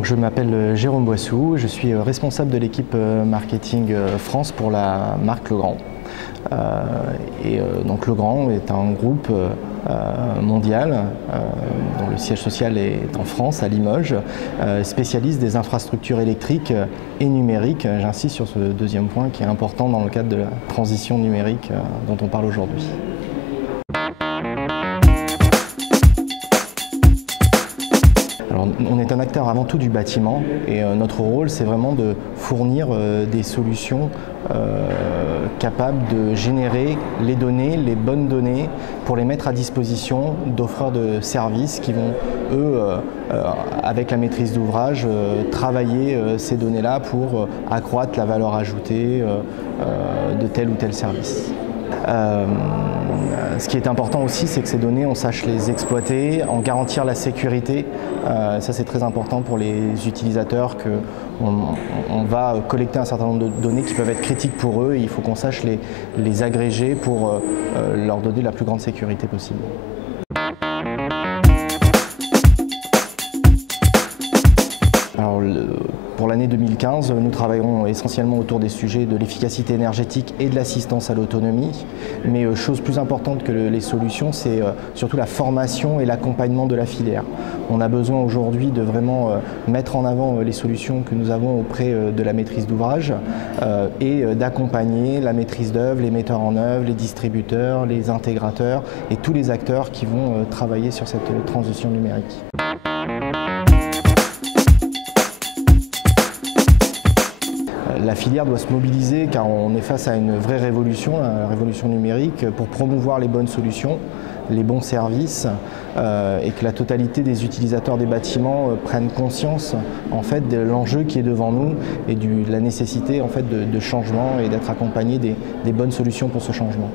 Donc je m'appelle Jérôme Boissou, je suis responsable de l'équipe marketing France pour la marque Legrand. Donc Legrand est un groupe mondial dont le siège social est en France, à Limoges, spécialiste des infrastructures électriques et numériques. J'insiste sur ce deuxième point qui est important dans le cadre de la transition numérique dont on parle aujourd'hui. Alors, on est un acteur avant tout du bâtiment et notre rôle c'est vraiment de fournir des solutions capables de générer les données, les bonnes données pour les mettre à disposition d'offreurs de services qui vont eux, avec la maîtrise d'ouvrage, travailler ces données-là pour accroître la valeur ajoutée de tel ou tel service. Ce qui est important aussi, c'est que ces données, on sache les exploiter, en garantir la sécurité. Ça, c'est très important pour les utilisateurs qu'on va collecter un certain nombre de données qui peuvent être critiques pour eux et il faut qu'on sache les agréger pour leur donner la plus grande sécurité possible. Alors, pour l'année 2015, nous travaillerons essentiellement autour des sujets de l'efficacité énergétique et de l'assistance à l'autonomie. Mais chose plus importante que les solutions, c'est surtout la formation et l'accompagnement de la filière. On a besoin aujourd'hui de vraiment mettre en avant les solutions que nous avons auprès de la maîtrise d'ouvrage et d'accompagner la maîtrise d'œuvre, les metteurs en œuvre, les distributeurs, les intégrateurs et tous les acteurs qui vont travailler sur cette transition numérique. La filière doit se mobiliser car on est face à une vraie révolution, la révolution numérique, pour promouvoir les bonnes solutions, les bons services et que la totalité des utilisateurs des bâtiments prennent conscience en fait, de l'enjeu qui est devant nous et de la nécessité en fait, de changement et d'être accompagnés des bonnes solutions pour ce changement.